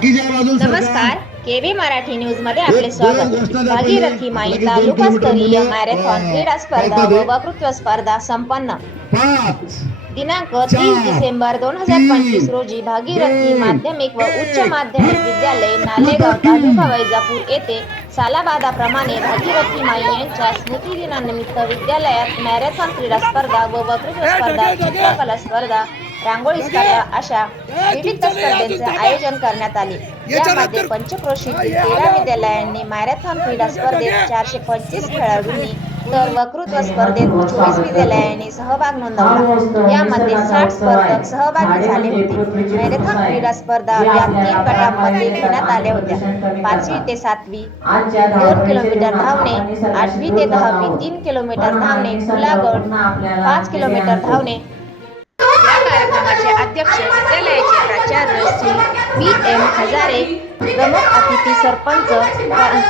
बाकीच्या बाजूला नमस्कार, केवी मराठी न्यूज मध्ये आपले स्वागत. भागीरथी माई तालुकास्तरीय मॅरेथॉन क्रीडा स्पर्धा व वक्तृत्व स्पर्धा संपन्न. 5 दिनांक 30 डिसेंबर 2025 रोजी भागीरथी माध्यमिक व उच्च माध्यमिक विद्यालय नालेगाव तालुका वैजापूर येथे सालाबादाप्रमाणे भागीरथी माई यांच्या स्मृतिदिनानिमित्त विद्यालयात मॅरेथॉन क्रीडा स्पर्धा व वक्तृत्व स्पर्धा, चित्रकला स्पर्धा, रांगोळी स्पर्धा अशा विविध स्पर्धेचे आयोजन करण्यात आले. यामध्ये पंचक्रोशीतील 13 विद्यालयांनी मॅरेथॉन क्रीडा स्पर्धेत 425 खेळाडूंनी तर वक्तृत्व स्पर्धेत 24 विद्यालयांनी सहभाग नोंदवला. यामध्ये 60 स्पर्धक सहभागी झाले होते. मॅरेथॉन क्रीडा स्पर्धा या 3 गटांमध्ये घेण्यात आल्या होत्या. 5वी ते 7वी 2 किलोमीटर धावणे, 8वी ते 10वी 3 किलोमीटर धावणे, खुला गट 5 किलोमीटर धावणे. या कार्यक्रमाचे अध्यक्ष विद्यालयाचे प्राचार्य श्री V.M. हजारे, प्रमुख अतिथी सरपंच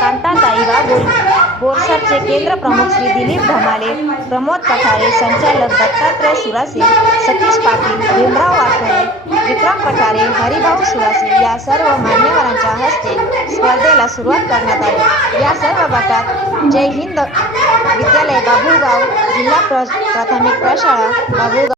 कांताताई वाघोल, बोरसरचे केंद्र प्रमुख श्री दिलीप धमाले, प्रमोद पठारे, संचालक दत्तात्रय सुरासे, सतीश पाटील, भीमराव वारकरे, विक्रम पठारे, हरिभाऊ सुरासे या सर्व मान्यवरांच्या हस्ते स्पर्धेला सुरुवात करण्यात आली. या सर्व गटात जय हिंद विद्यालय बाभुळगाव, जिल्हा प्राथमिक प्रशाळा बाभुळगाव